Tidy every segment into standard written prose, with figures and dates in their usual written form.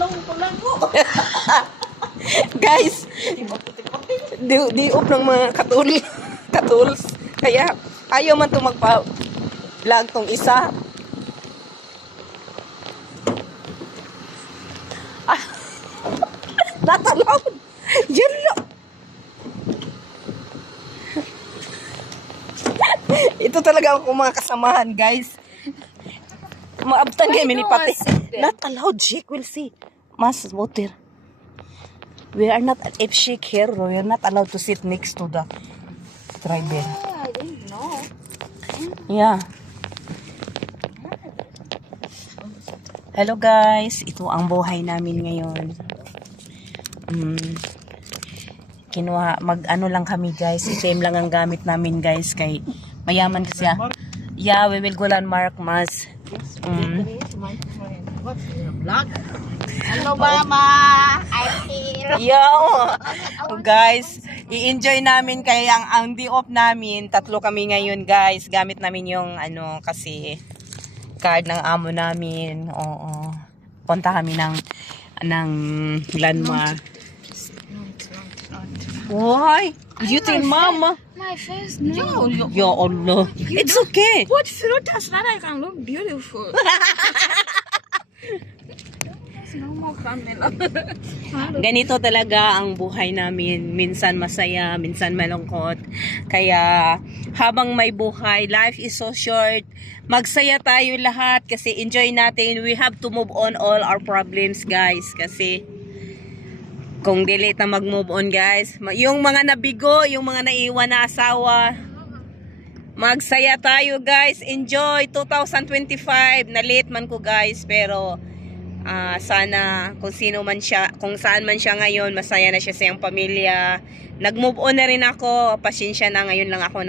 talong pulago. Guys, di-up ng mga katuls. Kaya, ayaw man itong magpa-vlog tong isa. Ah, natalaw. Yan lang. Ito talaga ako mga kasamahan, guys. Maabtan kayo, minipati. Not allowed, Jake will see. Mas water. We are not, if Jake here, we are not allowed to sit next to the driver. I didn't know. Yeah. Hello guys, ito ang buhay namin ngayon. Kinuha, mag-ano lang kami guys, item lang ang gamit namin guys, kay mayaman kasi yeah, we will go landmark mas. What's your vlog? Hello, Mama. I'm here. Yo! Guys, i-enjoy namin kaya ang day-off namin, 3 kami ngayon guys. Gamit namin yung ano kasi card ng amo namin. Oo. Punta kami ng landmark. Why? You think Mama? My face, no. Ya Allah. It's okay. Put filters that I can look beautiful. No more camera. Ganito talaga ang buhay namin. Minsan masaya, minsan malungkot. Kaya habang may buhay, life is so short. Magsaya tayo lahat kasi enjoy natin. We have to move on all our problems, guys. Kasi kung dili na mag-move on, guys. Yung mga nabigo, yung mga naiwan na asawa, magsaya tayo, guys. Enjoy 2025. Na-late man ko, guys. Pero sana kung sino man siya, kung saan man siya ngayon, masaya na siya sa iyang pamilya. Nag-move on na rin ako. Pasensya na, ngayon lang ako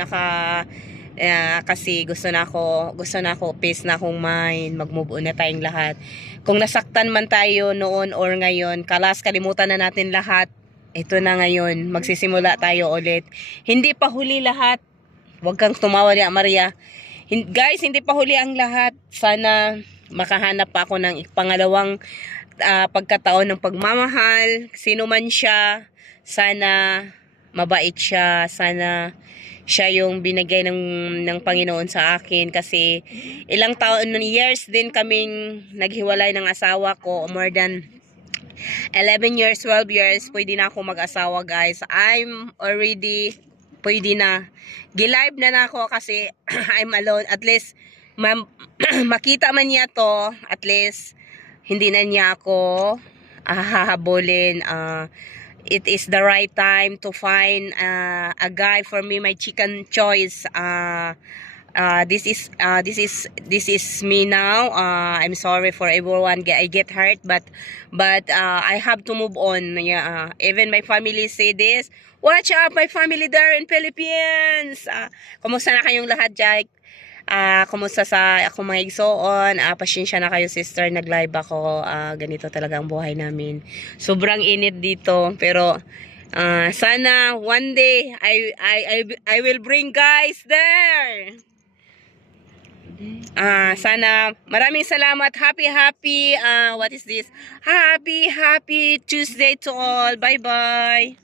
kasi gusto na ako peace na akong mind. Mag-move on na tayong lahat. Kung nasaktan man tayo noon or ngayon, kalimutan na natin lahat. Ito na ngayon, magsisimula tayo ulit. Hindi pa huli lahat. Huwag kang tumawa niya, Maria. Guys, hindi pa huli ang lahat. Sana makahanap pa ako ng pangalawang pagkataon ng pagmamahal. Sino man siya, sana mabait siya, sana siya yung binigay ng Panginoon sa akin. Kasi ilang taon, years din kaming naghiwalay ng asawa ko, more than 11 years, 12 years, pwede na ako mag-asawa guys. I'm already, pwede na. Gilive na ako kasi I'm alone. At least, makita man niya to, at least hindi na niya ako hahabulin. It is the right time to find a guy for me, my chicken choice. This is me now. I'm sorry for everyone. I get hurt, but I have to move on. Yeah. Even my family say this. Watch out, my family there in Philippines. Kumusta na kayong lahat, Jack? Kumusta sa ako mga igsoon? Pasensya na kayo, sister, nag-live ako. Ganito talaga ang buhay namin. Sobrang init dito, pero sana one day I will bring guys there. Sana maraming salamat. Happy what is this? Happy Tuesday to all. Bye bye.